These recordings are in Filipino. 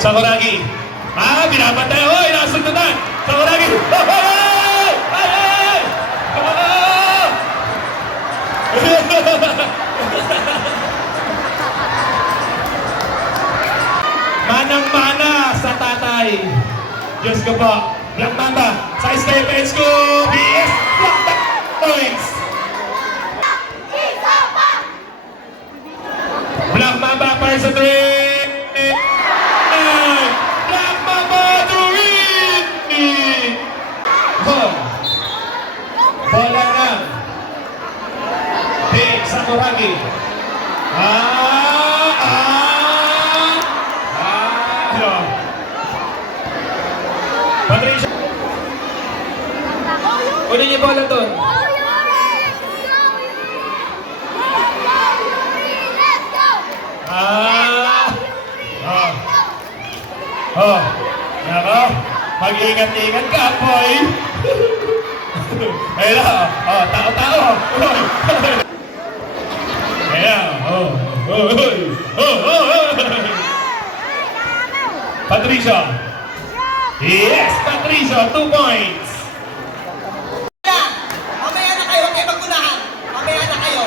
Sakuragi. Binabantay. Hoy, nakasundutan. Sakuragi. Ay! Ay! Manang-mana sa tatay. Diyos ko po. Black Mamba. Sa Skypage ko. BS. Black points. Black Mamba para sa 3. Black Mamba to win! Bola na. Big Sakuragi. Patricia. Kunin niyo bola doon. Nako, mag-ingat-ingat ka, boy. Ayun na, tao-tao. Ayan, Patricia. Yes, Patricia, 2 points. Mamaya na kayo, huwag kayo magkunahan. Mamaya na kayo.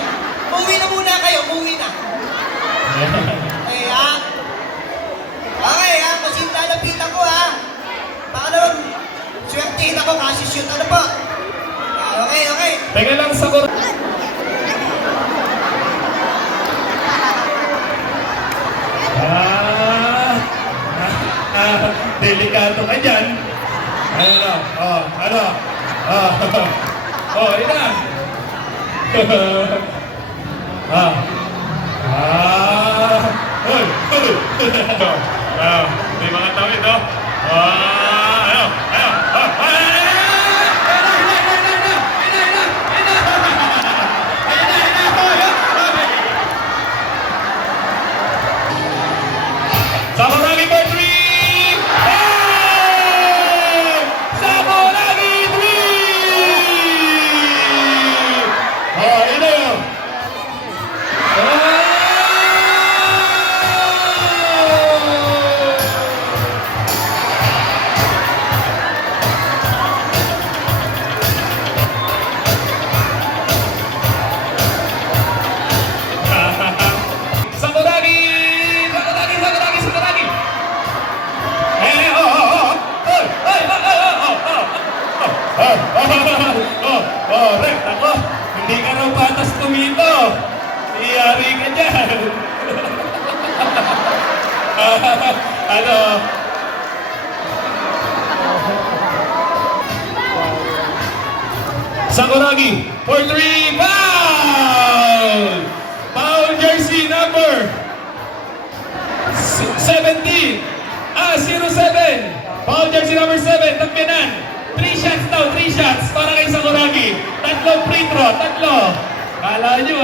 Umuwi na muna kayo, umuwi na. Okay, kasi lalapitan ko, baka naman, swertihin ako kasi shoot. Ano po? Okay. Teka lang, Sakur. Delikato ka dyan. Yun na. May mga tawid, no? Sakuragi for 3! Sakuragi 3! Ito yun. Correct, ako. Hindi ka raw patas tumito. Iyari ka dyan. Sakuragi for 3, foul! Foul jersey number 17. 07. Foul jersey number 7, Tagbinan. 3 shots daw, 3 shots para kay Sakuragi. 3 free throw, 3. Kala nyo,